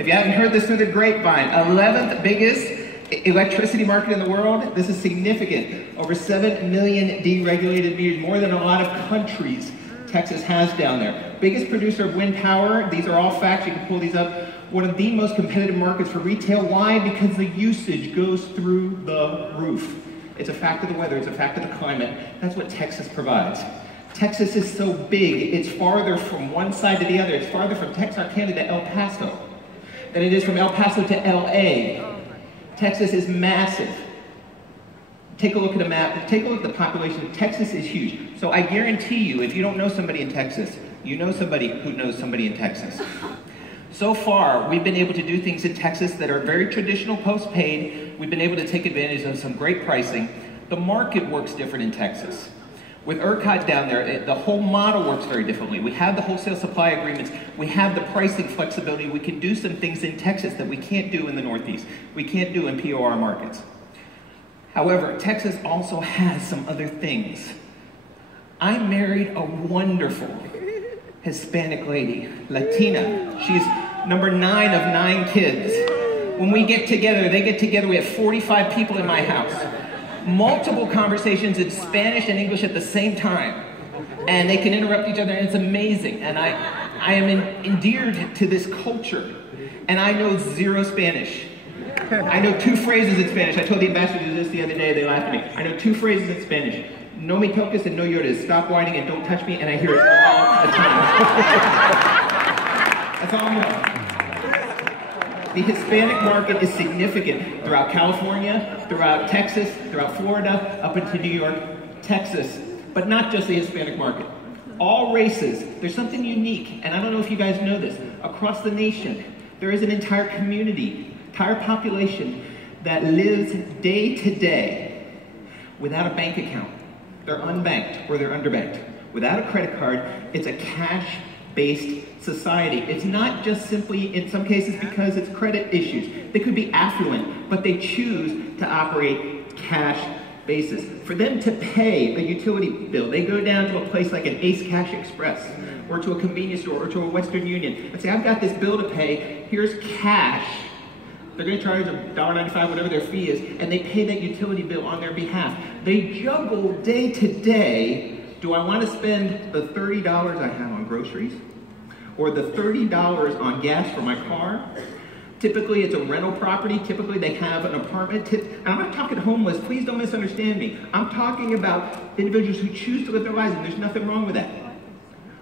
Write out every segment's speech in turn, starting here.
If you haven't heard this through the grapevine, 11th biggest electricity market in the world. This is significant. Over 7 million deregulated meters, more than a lot of countries Texas has down there. Biggest producer of wind power. These are all facts. You can pull these up. One of the most competitive markets for retail. Why? Because the usage goes through the roof. It's a fact of the weather. It's a fact of the climate. That's what Texas provides. Texas is so big, it's farther from one side to the other. It's farther from Texarkana to El Paso than it is from El Paso to LA. Texas is massive. Take a look at a map. Take a look at the population. Texas is huge. So I guarantee you, if you don't know somebody in Texas, you know somebody who knows somebody in Texas. So far, we've been able to do things in Texas that are very traditional post-paid. We've been able to take advantage of some great pricing. The market works different in Texas. With ERCOT down there, the whole model works very differently. We have the wholesale supply agreements. We have the pricing flexibility. We can do some things in Texas that we can't do in the Northeast. We can't do in POR markets. However, Texas also has some other things. I married a wonderful Hispanic lady, Latina. She's number 9 of 9 kids. When we get together, they get together, we have 45 people in my house. Multiple conversations in Spanish and English at the same time. And they can interrupt each other, and it's amazing. And I am endeared to this culture. And I know 0 Spanish. I know 2 phrases in Spanish. I told the ambassadors this the other day, they laughed at me. I know 2 phrases in Spanish. No me toques and no llores. Stop whining and don't touch me, and I hear it all the time. That's all I know. The Hispanic market is significant throughout California, throughout Texas, throughout Florida, up into New York, Texas, but not just the Hispanic market. All races, there's something unique, and I don't know if you guys know this, across the nation, there is an entire community, entire population that lives day to day without a bank account. They're unbanked or they're underbanked. Without a credit card, it's a cash-based society. It's not just simply, in some cases, because it's credit issues. They could be affluent, but they choose to operate cash basis. For them to pay a utility bill, they go down to a place like an Ace Cash Express, or to a convenience store, or to a Western Union, and say, I've got this bill to pay, here's cash. They're going to charge $1.95, whatever their fee is, and they pay that utility bill on their behalf. They juggle day to day, do I want to spend the $30 I have on groceries? Or the $30 on gas for my car? Typically, it's a rental property. Typically, they have an apartment. And I'm not talking homeless. Please don't misunderstand me. I'm talking about individuals who choose to live their lives, and there's nothing wrong with that.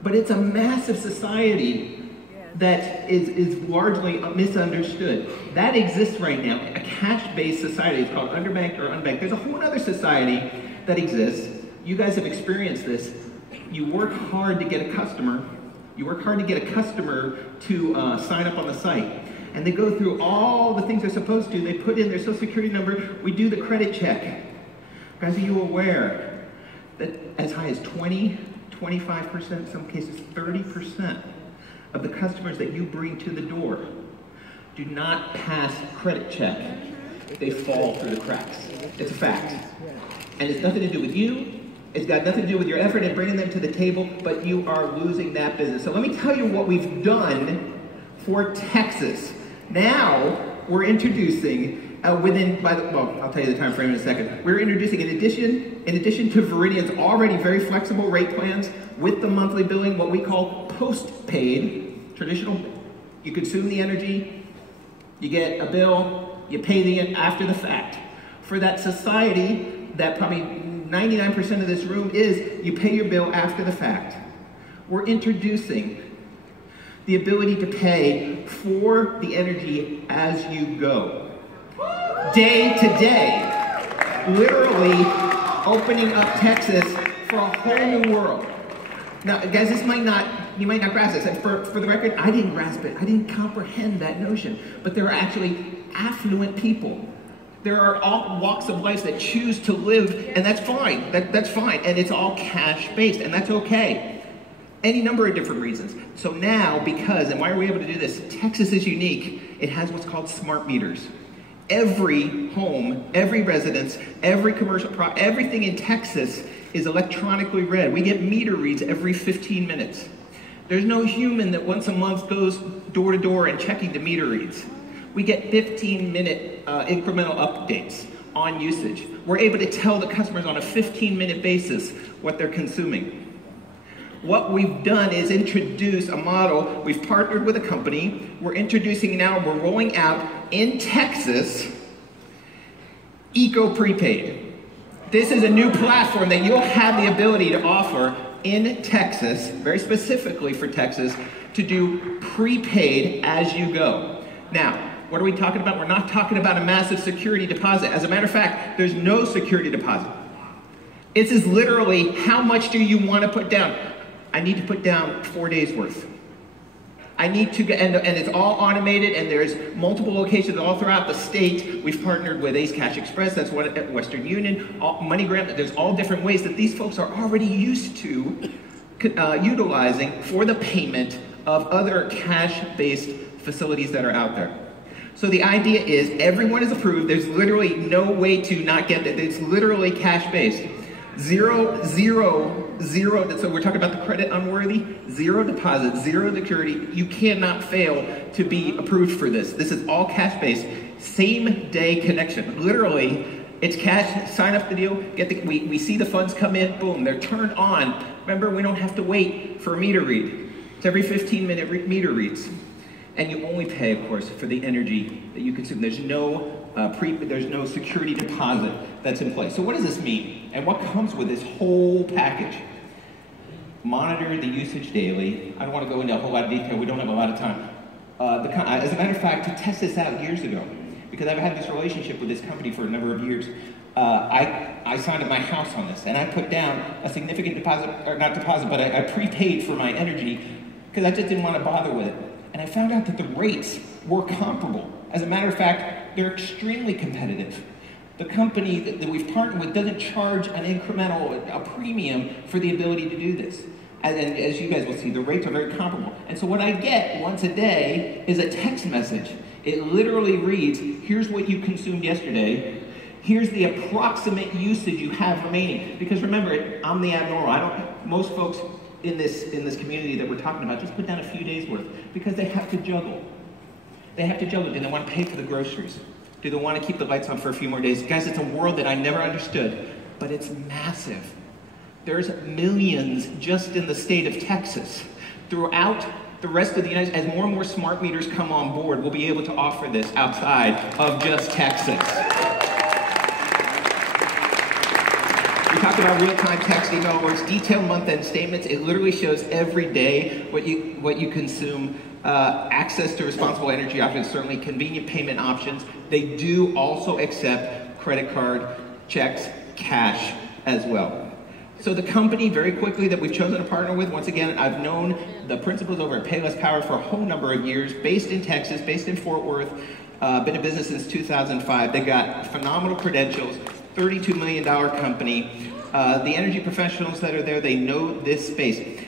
But it's a massive society that is largely misunderstood. That exists right now, a cash-based society. It's called underbanked or unbanked. There's a whole other society that exists. You guys have experienced this. You work hard to get a customer. You work hard to get a customer to sign up on the site. And they go through all the things they're supposed to. They put in their social security number. We do the credit check. Guys, are you aware that as high as 20, 25%, in some cases 30% of the customers that you bring to the door do not pass credit check? They fall through the cracks. It's a fact. And it's nothing to do with you. It's got nothing to do with your effort in bringing them to the table, but you are losing that business. So let me tell you what we've done for Texas. Now, we're introducing, I'll tell you the time frame in a second. We're introducing, in addition to Veridian's already very flexible rate plans with the monthly billing, what we call post-paid, traditional, you consume the energy, you get a bill, you pay the after the fact. For that society, that probably 99% of this room is, you pay your bill after the fact. We're introducing the ability to pay for the energy as you go. Day to day. Literally opening up Texas for a whole new world. Now, guys, you might not grasp this. And for the record, I didn't grasp it. I didn't comprehend that notion. But there are actually affluent people. There are all walks of life that choose to live, and that's fine. That's fine. And it's all cash-based, and that's okay. Any number of different reasons. So now, and why are we able to do this? Texas is unique. It has what's called smart meters. Every home, every residence, every commercial everything in Texas is electronically read. We get meter reads every 15 minutes. There's no human that once a month goes door to door and checking the meter reads. We get 15-minute incremental updates on usage. We're able to tell the customers on a 15-minute basis what they're consuming. What we've done is introduce a model. We've partnered with a company. We're rolling out in Texas, Eco Prepaid. This is a new platform that you'll have the ability to offer in Texas, very specifically for Texas, to do prepaid as you go. Now, what are we talking about? We're not talking about a massive security deposit. As a matter of fact, there's no security deposit. It is literally, how much do you want to put down? I need to put down 4 days worth. I need to get, and it's all automated, and there's multiple locations all throughout the state. We've partnered with Ace Cash Express, that's what Western Union, MoneyGram. There's all different ways that these folks are already used to utilizing for the payment of other cash-based facilities that are out there. So the idea is everyone is approved. There's literally no way to not get that. It's literally cash-based. Zero, so we're talking about the credit unworthy, zero deposit, zero security. You cannot fail to be approved for this. This is all cash-based, same day connection. Literally, it's cash, sign up the deal, we see the funds come in, boom, they're turned on. Remember, we don't have to wait for a meter read. It's every 15-minute meter reads. And you only pay, of course, for the energy that you consume. There's no security deposit that's in place. So what does this mean? And what comes with this whole package? Monitor the usage daily. I don't want to go into a whole lot of detail. We don't have a lot of time. As a matter of fact, to test this out years ago, because I've had this relationship with this company for a number of years, I signed up my house on this, and I put down a significant deposit, or not deposit, but I prepaid for my energy because I just didn't want to bother with it. And I found out that the rates were comparable. As a matter of fact, they're extremely competitive. The company that we've partnered with doesn't charge an incremental, a premium for the ability to do this. And as you guys will see, the rates are very comparable. And so what I get once a day is a text message. It literally reads, here's what you consumed yesterday. Here's the approximate usage you have remaining. Because remember, I'm the abnormal. Most folks in this community that we're talking about just put down a few days worth because they have to juggle. They have to juggle. Do they want to pay for the groceries? Do they want to keep the lights on for a few more days? Guys, it's a world that I never understood, but it's massive. There's millions just in the state of Texas. Throughout the rest of the United States, as more and more smart meters come on board, we'll be able to offer this outside of just Texas. We talked about real-time text email alerts, detailed month-end statements. It literally shows every day what you consume. Access to responsible energy options, certainly convenient payment options. They do also accept credit card, checks, cash as well. So the company, very quickly, that we've chosen to partner with, once again, I've known the principals over at Payless Power for a whole number of years, based in Texas, based in Fort Worth, been in business since 2005. They got phenomenal credentials, $32 million company. The energy professionals that are there, they know this space.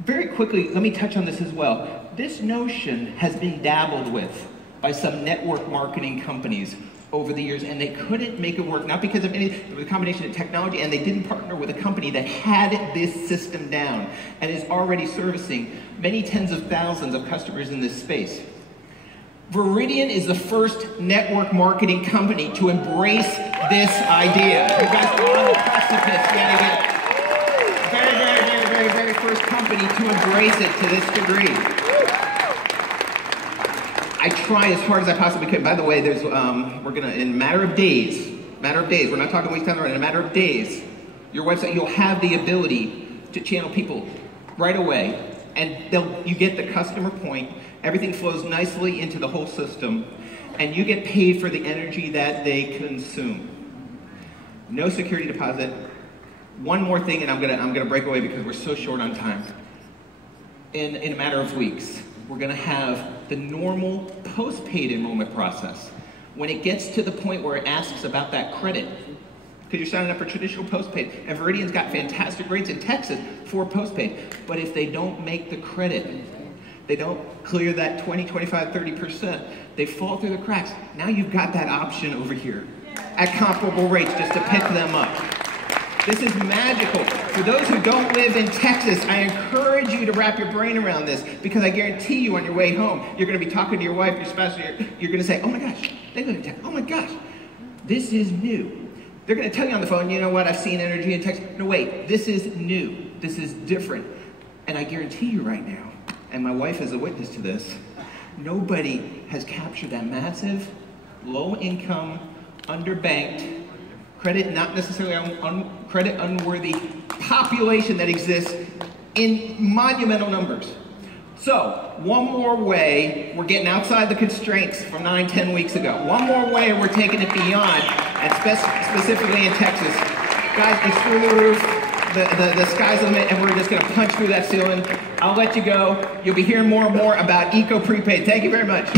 Very quickly, let me touch on this as well. This notion has been dabbled with by some network marketing companies over the years, and they couldn't make it work, not because of the combination of technology, and they didn't partner with a company that had this system down and is already servicing many tens of thousands of customers in this space. Veridian is the first network marketing company to embrace this idea. You guys are on the precipice yet again. Very first company to embrace it to this degree. I try as hard as I possibly could. By the way, we're gonna, in a matter of days, we're not talking weeks down the road, in a matter of days, your website, you'll have the ability to channel people right away, and you get the customer point, everything flows nicely into the whole system, and you get paid for the energy that they consume. No security deposit. One more thing, and I'm gonna break away because we're so short on time. In a matter of weeks, we're gonna have the normal post-paid enrollment process. When it gets to the point where it asks about that credit, because you're signing up for traditional post-paid, and Veridian's got fantastic rates in Texas for post-paid, but if they don't make the credit, they don't clear that 20, 25, 30%, they fall through the cracks. Now you've got that option over here at comparable rates just to pick them up. This is magical. For those who don't live in Texas, I encourage you to wrap your brain around this, because I guarantee you on your way home, you're going to be talking to your wife, your spouse, you're going to say, oh my gosh, they live in Texas. Oh my gosh, this is new. They're going to tell you on the phone, you know what, I've seen energy in Texas. No, wait, this is new. This is different. And I guarantee you right now, and my wife is a witness to this, nobody has captured that massive, low-income, underbanked, credit not necessarily credit unworthy population that exists in monumental numbers. So, one more way we're getting outside the constraints from 9-10 weeks ago. One more way we're taking it beyond, and specifically in Texas. Guys, it's through the roof. The sky's the limit, and we're just going to punch through that ceiling. I'll let you go. You'll be hearing more and more about Eco Prepaid. Thank you very much.